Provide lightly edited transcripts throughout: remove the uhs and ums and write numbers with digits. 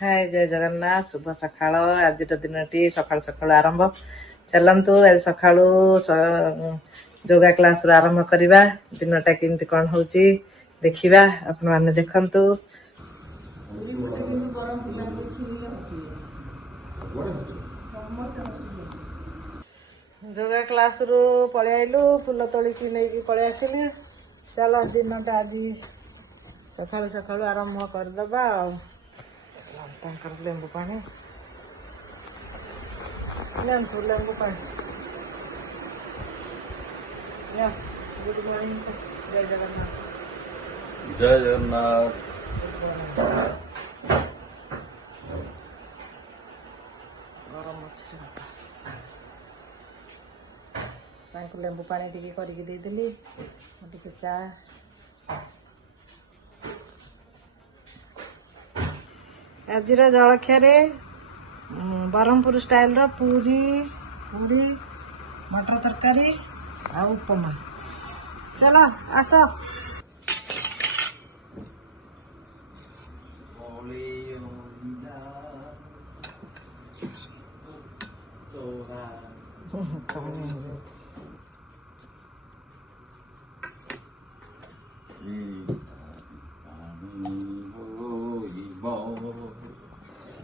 हाय जय जगन्नाथ शुभ सकाळ आज दिनटी सकाळू सकाळू आरंभ चलतु आज सकाळू योगा क्लास रू आरंभ करवा दिनटा केमती कौन हो देखा आपण मैंने देखु योगा क्लास रू पलि आइलु फुल तोलिकी नहीं पलि आसिली चल दिनटा आज सकाळू सकाळू आरंभ करदबा लेंबू पानी लेंबू पानी गुड मॉर्निंग जय जगन्नाथ जय जगन्नाथ गरम अच्छे लेंबू पानी टी करदेली चा आज जलखिया ब्रह्मपुर स्टाइल पूरी पूरी मटर तरकारी आ उपमा चलो आस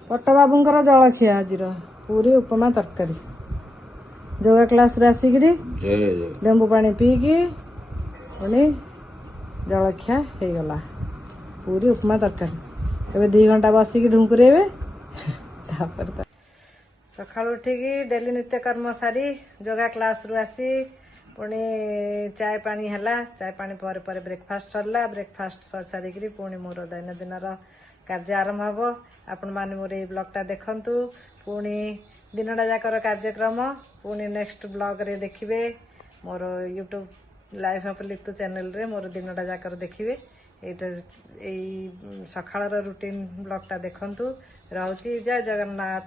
पट्ट बाबूंकर जलखिया आज पूरी उपमा तरकारी योगा क्लास आसिक लेंबू पानी पीकी पुणी जलखिया हो गला पूरी उपमा तरकारी ए 2 घंटा बसिक ढुंकुरे सका उठिकी डेली नित्यकर्म सारी योगा क्लास रू आसी पुणी चाय पानी है चाय पानी पर ब्रेकफास्ट सरला ब्रेकफास्ट सर सारिक पुणी मोर दैनंदिन कार्य आरंभ हम आपण मैंने मोर ये ब्लॉगटा देखंतु पुणी दिनटा जाकर कार्यक्रम पुणी नेक्स्ट ब्लॉग रे देखिए मोर यूट्यूब लाइफ ऑफ लितु चैनल रे मोर दिनटा जाकर देखिए यही सकाळ रूटीन ब्लॉगटा देखंतु रहउची जय जगन्नाथ।